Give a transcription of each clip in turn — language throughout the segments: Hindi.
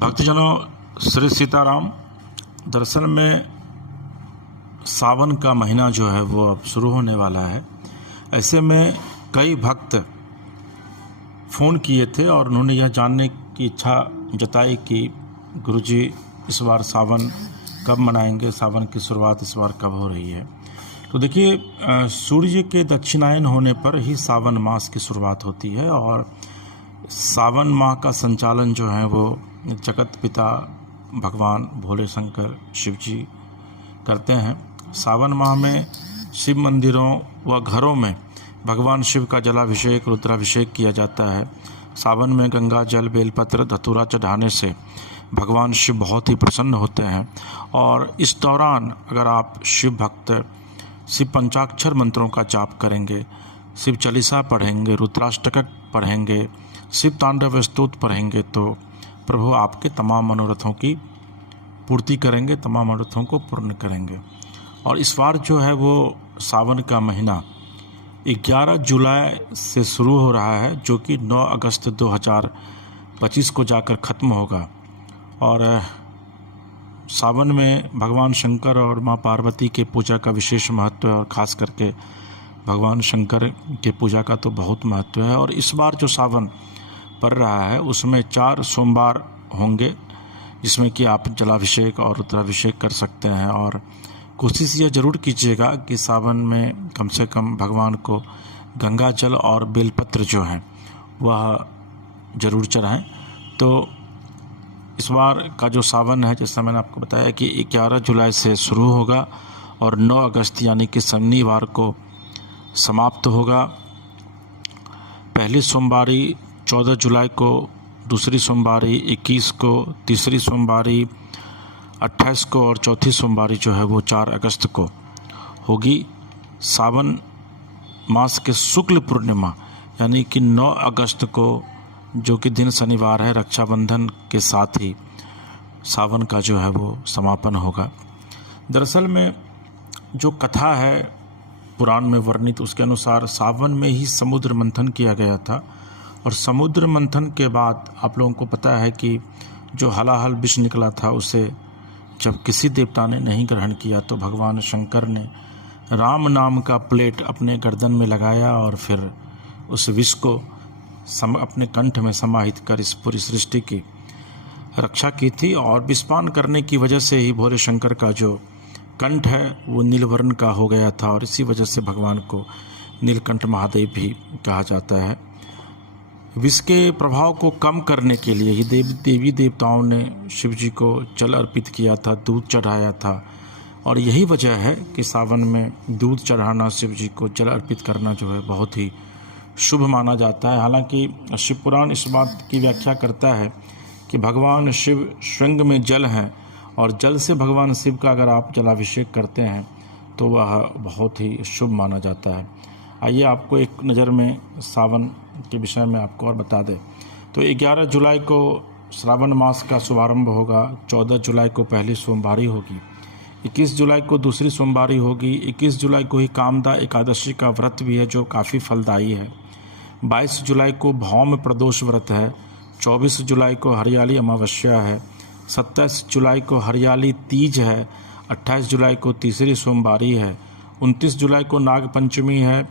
भक्तजनों, श्री सीताराम। दरअसल में सावन का महीना जो है वो अब शुरू होने वाला है। ऐसे में कई भक्त फ़ोन किए थे और उन्होंने यह जानने की इच्छा जताई कि गुरुजी इस बार सावन कब मनाएंगे, सावन की शुरुआत इस बार कब हो रही है। तो देखिए, सूर्य के दक्षिणायन होने पर ही सावन मास की शुरुआत होती है और सावन माह का संचालन जो है वो जगत पिता भगवान भोले शंकर शिव जी करते हैं। सावन माह में शिव मंदिरों व घरों में भगवान शिव का जलाभिषेक रुद्राभिषेक किया जाता है। सावन में गंगा जल बेलपत्र धतूरा चढ़ाने से भगवान शिव बहुत ही प्रसन्न होते हैं और इस दौरान अगर आप शिव भक्त शिव पंचाक्षर मंत्रों का जाप करेंगे, शिव चालीसा पढ़ेंगे, रुद्राष्टक पढ़ेंगे, शिव तांडव स्तोत्र पढ़ेंगे तो प्रभु आपके तमाम मनोरथों की पूर्ति करेंगे, तमाम मनोरथों को पूर्ण करेंगे। और इस बार जो है वो सावन का महीना 11 जुलाई से शुरू हो रहा है, जो कि 9 अगस्त 2025 को जाकर ख़त्म होगा। और सावन में भगवान शंकर और माँ पार्वती के पूजा का विशेष महत्व है और ख़ास करके भगवान शंकर के पूजा का तो बहुत महत्व है। और इस बार जो सावन पड़ रहा है उसमें 4 सोमवार होंगे, जिसमें कि आप जलाभिषेक और रुद्राभिषेक कर सकते हैं। और कोशिश यह ज़रूर कीजिएगा कि सावन में कम से कम भगवान को गंगा जल और बेलपत्र जो हैं वह ज़रूर चढ़ाएं। तो इस बार का जो सावन है, जैसा मैंने आपको बताया कि 11 जुलाई से शुरू होगा और 9 अगस्त यानी कि शनिवार को समाप्त होगा। पहली सोमवारी 14 जुलाई को, दूसरी सोमवारी 21 को, तीसरी सोमवारी 28 को और चौथी सोमवारी जो है वो 4 अगस्त को होगी। सावन मास के शुक्ल पूर्णिमा यानी कि 9 अगस्त को, जो कि दिन शनिवार है, रक्षाबंधन के साथ ही सावन का जो है वो समापन होगा। दरअसल में जो कथा है पुराण में वर्णित, उसके अनुसार सावन में ही समुद्र मंथन किया गया था और समुद्र मंथन के बाद आप लोगों को पता है कि जो हलाहल विष निकला था उसे जब किसी देवता ने नहीं ग्रहण किया तो भगवान शंकर ने राम नाम का प्लेट अपने गर्दन में लगाया और फिर उस विष को अपने कंठ में समाहित कर इस पूरी सृष्टि की रक्षा की थी। और विषपान करने की वजह से ही भोले शंकर का जो कंठ है वो नीलवर्ण का हो गया था और इसी वजह से भगवान को नीलकंठ महादेव भी कहा जाता है। विष के प्रभाव को कम करने के लिए ही देवी देवताओं ने शिव जी को जल अर्पित किया था, दूध चढ़ाया था। और यही वजह है कि सावन में दूध चढ़ाना, शिव जी को जल अर्पित करना जो है बहुत ही शुभ माना जाता है। हालांकि शिव पुराण इस बात की व्याख्या करता है कि भगवान शिव श्रृंग में जल हैं और जल से भगवान शिव का अगर आप जलाभिषेक करते हैं तो वह बहुत ही शुभ माना जाता है। आइए आपको एक नज़र में सावन के विषय में आपको और बता दें। तो 11 जुलाई को श्रावण मास का शुभारंभ होगा, 14 जुलाई को पहली सोमवारी होगी, 21 जुलाई को दूसरी सोमवारी होगी, 21 जुलाई को ही कामदा एकादशी का व्रत भी है जो काफ़ी फलदायी है, 22 जुलाई को भौम प्रदोष व्रत है, 24 जुलाई को हरियाली अमावस्या है, 27 जुलाई को हरियाली तीज है, 28 जुलाई को तीसरी सोमवारी है, 29 जुलाई को नाग पंचमी है,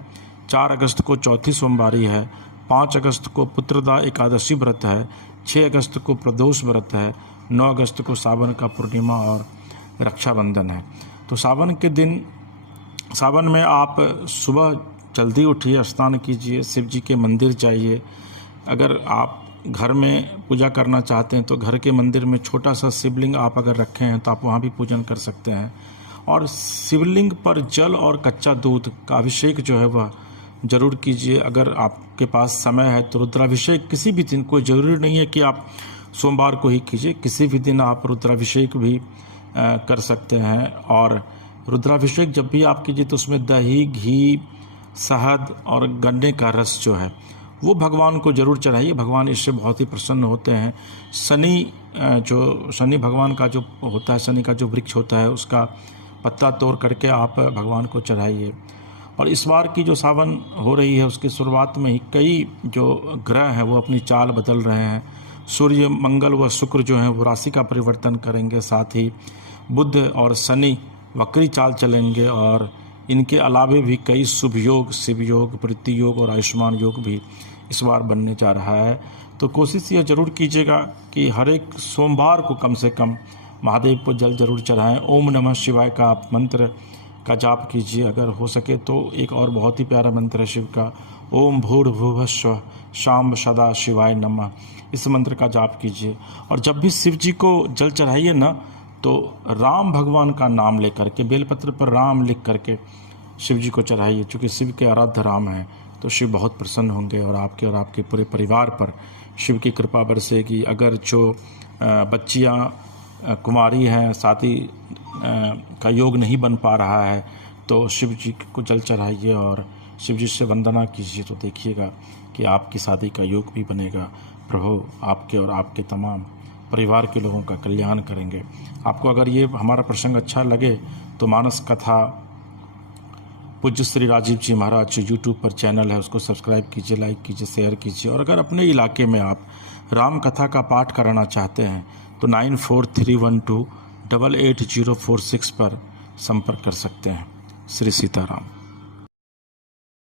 4 अगस्त को चौथी सोमवारी है, 5 अगस्त को पुत्रदा एकादशी व्रत है, 6 अगस्त को प्रदोष व्रत है, 9 अगस्त को सावन का पूर्णिमा और रक्षाबंधन है। तो सावन के दिन, सावन में आप सुबह जल्दी उठिए, स्नान कीजिए, शिव जी के मंदिर जाइए। अगर आप घर में पूजा करना चाहते हैं तो घर के मंदिर में छोटा सा शिवलिंग आप अगर रखे हैं तो आप वहाँ भी पूजन कर सकते हैं। और शिवलिंग पर जल और कच्चा दूध का अभिषेक जो है वह ज़रूर कीजिए। अगर आपके पास समय है तो रुद्राभिषेक किसी भी दिन, कोई ज़रूरी नहीं है कि आप सोमवार को ही कीजिए, किसी भी दिन आप रुद्राभिषेक भी कर सकते हैं। और रुद्राभिषेक जब भी आप कीजिए तो उसमें दही, घी, शहद और गन्ने का रस जो है वो भगवान को ज़रूर चढ़ाइए। भगवान इससे बहुत ही प्रसन्न होते हैं। शनि भगवान का जो होता है, शनि का जो वृक्ष होता है उसका पत्ता तोड़ करके आप भगवान को चढ़ाइए। और इस बार की जो सावन हो रही है उसकी शुरुआत में ही कई जो ग्रह हैं वो अपनी चाल बदल रहे हैं। सूर्य, मंगल व शुक्र जो हैं वो राशि का परिवर्तन करेंगे। साथ ही बुध और शनि वक्री चाल चलेंगे और इनके अलावे भी कई शुभ योग, शिव योग, वृत्ति योग और आयुष्मान योग भी इस बार बनने जा रहा है। तो कोशिश यह जरूर कीजिएगा कि हर एक सोमवार को कम से कम महादेव को जल जरूर चढ़ाएं। ओम नमः शिवाय का आप मंत्र का जाप कीजिए। अगर हो सके तो एक और बहुत ही प्यारा मंत्र है शिव का, ओम भूर्भुवस्सुवः शांब सदा शिवाय नमः। इस मंत्र का जाप कीजिए। और जब भी शिव जी को जल चढ़ाइए ना, तो राम भगवान का नाम लेकर के, बेलपत्र पर राम लिख करके शिव जी को चढ़ाइए। चूँकि शिव के आराध्य राम हैं, तो शिव बहुत प्रसन्न होंगे और आपके पूरे परिवार पर शिव की कृपा बरसेगी। अगर जो बच्चियाँ कुमारी हैं, शादी का योग नहीं बन पा रहा है, तो शिव जी को जल चढ़ाइए और शिव जी से वंदना कीजिए, तो देखिएगा कि आपकी शादी का योग भी बनेगा। प्रभु आपके और आपके तमाम परिवार के लोगों का कल्याण करेंगे। आपको अगर ये हमारा प्रसंग अच्छा लगे तो मानस कथा पूज्य श्री राजीव जी महाराज जो यूट्यूब पर चैनल है उसको सब्सक्राइब कीजिए, लाइक कीजिए, शेयर कीजिए। और अगर अपने इलाके में आप राम कथा का पाठ कराना चाहते हैं तो 9431288046 पर संपर्क कर सकते हैं। श्री सीताराम।